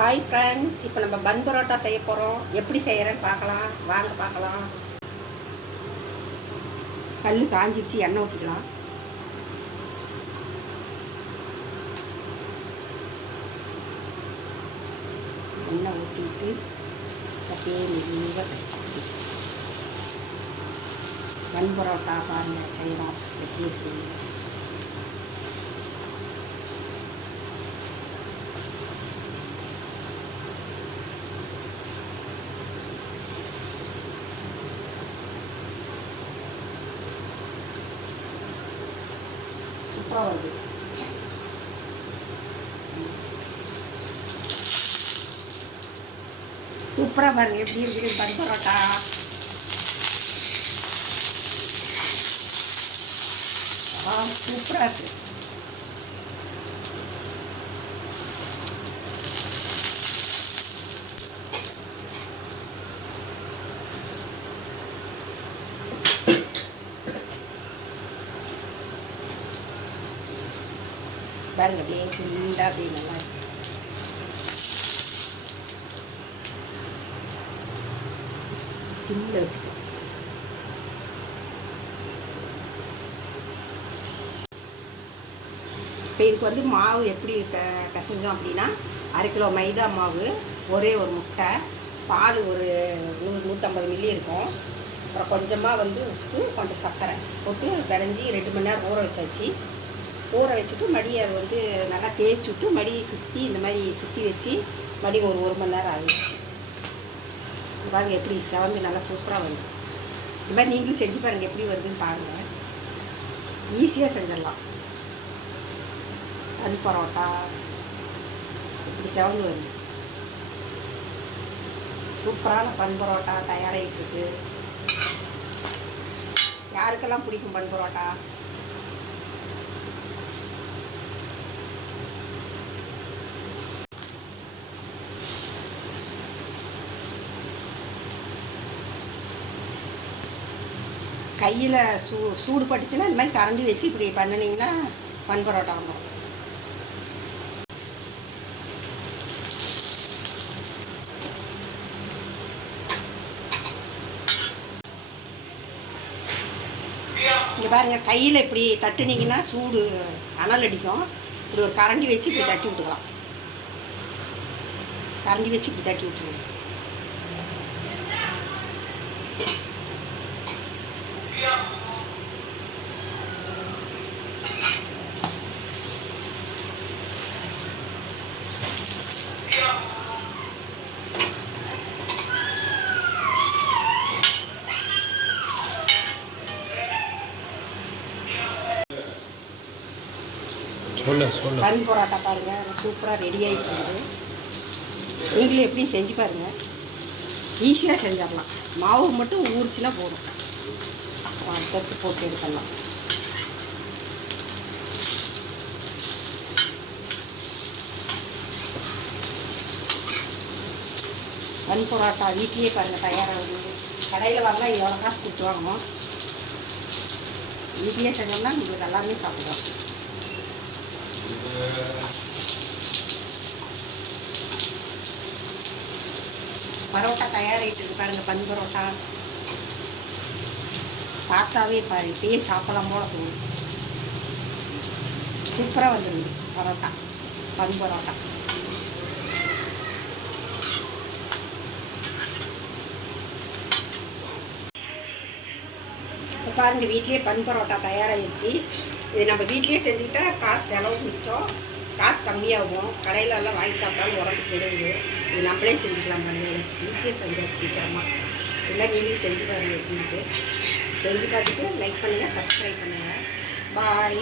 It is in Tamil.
ஹாய் ஃப்ரெண்ட்ஸ் இப்போ நம்ம பன் பரோட்டா செய்ய போகிறோம் எப்படி செய்கிறேன்னு பார்க்கலாம். வாங்க பார்க்கலாம். கல் காஞ்சிடுச்சு எண்ணெய் ஊற்றிக்கலாம் எண்ணெய் ஊற்றிட்டு அப்படியே மெதுவாக பன் பரோட்டா பாருங்கள் செய்கிறோம் எப்படி இருக்குது சூப்பராக வருது சூப்பராக பாருங்க எப்படி இருக்குது பன் பரோட்டா. சூப்பராக இருக்குது பாருங்க அப்படியே குண்டா அப்படியே நல்லா இருக்கு. சிம்மில் வச்சுக்கோ. இப்போ இதுக்கு வந்து மாவு எப்படி க பிசைஞ்சோம் அப்படின்னா அரை கிலோ மைதா மாவு ஒரே ஒரு முட்டை பால் ஒரு நூறு நூற்றம்பது மில்லி இருக்கும். அப்புறம் கொஞ்சமாக வந்து உப்பு கொஞ்சம் சர்க்கரை. போட்டு பிணைஞ்சி ரெண்டு மணி நேரம் ஊற வச்சாச்சு. ஊற வச்சுட்டு மடியை அதை வந்து நல்லா தேய்ச்சி விட்டு மடியை சுற்றி இந்த மாதிரி சுற்றி வச்சு மடி ஒரு ஒரு மணி நேரம் ஆகிடுச்சு. பாருங்கள் எப்படி செவந்து நல்லா சூப்பராக வருது. இந்த மாதிரி நீங்களும் செஞ்சு பாருங்கள் எப்படி வருதுன்னு பாருங்கள் ஈஸியாக செஞ்சிடலாம். அது பரோட்டா இப்படி செவந்து வருது. சூப்பரான பன் பரோட்டா தயாராகிட்டு இருக்கு. யாருக்கெல்லாம் பிடிக்கும் பன் பரோட்டா? கையில் சூ சூடு பட்டுச்சுன்னா இந்த மாதிரி கரண்டி வச்சு இப்படி பண்ணினீங்கன்னா பன் பரோட்டா வந்துடும் இங்கே பாருங்க கையில் இப்படி தட்டுனீங்கன்னா சூடு அனல் அடிக்கும். இப்படி ஒரு கரண்டி வச்சு இப்படி தட்டி விட்டுக்கலாம். கரண்டி வச்சு இப்படி தட்டி விட்டுருங்க. பன் பரோட்டா பாருங்கள் சூப்பராக ரெடி ஆகிட்டு நீங்களும் எப்படியும் செஞ்சு பாருங்கள் ஈஸியாக செஞ்சிடலாம். மாவு மட்டும் ஊறிச்சுன்னா போதும். தட்டு போட்டு எடுக்கலாம். பன் பரோட்டா வீட்லேயே பாருங்கள் தயாராகுது. கடையில் வாங்கினா எவ்வளோ காசு கொடுத்து வாங்கணும். வீட்லேயே செஞ்சோம்னா உங்களுக்கு எல்லாமே சாப்பிடுவோம் பரோட்டா தயாராகிட்டு இருக்கு பாருங்கள் பன் பரோட்டா. பார்த்தாவே பாரு இப்பயே சாப்பிடலாம் போல தோணும் சூப்பராக வந்துருது பரோட்டா. பன் பரோட்டா. இப்போ பாருங்க வீட்லேயே பன் பரோட்டா தயாராகிடுச்சு இது நம்ம வீட்லேயே செஞ்சுக்கிட்டா காசு செலவு மிச்சம். காசு கம்மியாகும். கடையில எல்லாம் வாங்கி சாப்பிட்டாலும் உடம்பு கெடுது. இது நம்மளே செஞ்சுக்கலாம் பாருங்க ஈஸியாக செஞ்சாச்சு சீக்கிரமாக எல்லாம் நீங்களும் செஞ்சு பாருங்க எப்படின்ட்டு செஞ்சு பார்த்துட்டு லைக் பண்ணுங்கள் சப்ஸ்கிரைப் பண்ணுங்கள் பாய்